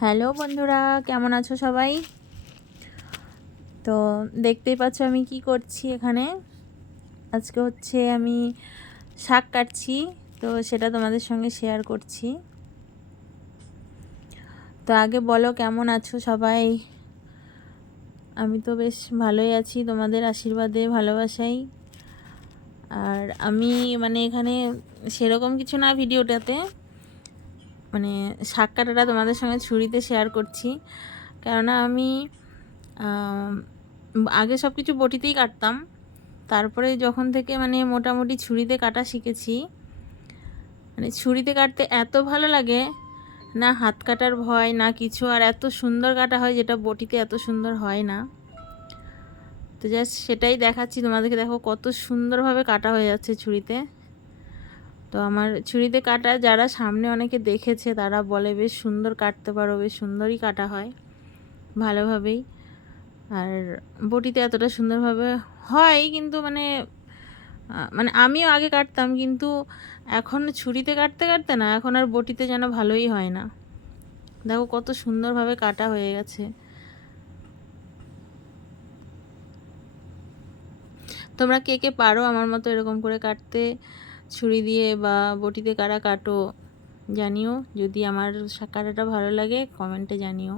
Hello বন্ধুরা, কেমন আছো সবাই? তো দেখতেই পাচ্ছ আমি কি করছি এখানে। আজকে হচ্ছে আমি শাক কাটছি, তো সেটা তোমাদের সঙ্গে শেয়ার করছি। তো আগে বলো কেমন আছো সবাই? আমি তো বেশ ভালোই আছি তোমাদের আশীর্বাদে, ভালোবাসাই। আর আমি এখানে সেরকম কিছু না ভিডিওটাতে, শাক কাটাটা তোমাদের সঙ্গে ছুরিতে শেয়ার করছি। কেননা আমি আগে সব কিছু বটিতেই কাটতাম, তারপরে যখন থেকে মোটামুটি ছুরিতে কাটা শিখেছি, ছুরিতে কাটতে এত ভালো লাগে, না হাত কাটার ভয় না কিছু, আর এত সুন্দর কাটা হয় যেটা বটিতে এত সুন্দর হয় না। তো জাস্ট সেটাই দেখাচ্ছি তোমাদেরকে, দেখো কত সুন্দরভাবে কাটা হয়ে যাচ্ছে ছুরিতে। তো আমার ছুরিতে কাটা যারা সামনে অনেকে দেখেছে তারা বলে বেশ সুন্দর কাটতে পারো, বেশ সুন্দরই কাটা হয় ভালোভাবেই। আর বটিতে এতটা সুন্দরভাবে হয় কিন্তু আমিও আগে কাটতাম, কিন্তু এখন ছুরিতে কাটতে কাটতে না, এখন আর বটিতে যেন ভালোই হয় না। দেখো কত সুন্দরভাবে কাটা হয়ে গেছে। তোমরা কে কে পারো আমার মতো এরকম করে কাটতে, ছুরি দিয়ে বা বটিতে কারা কাটো জানিও। যদি আমার কাটাটা ভালো লাগে কমেন্টে জানিও।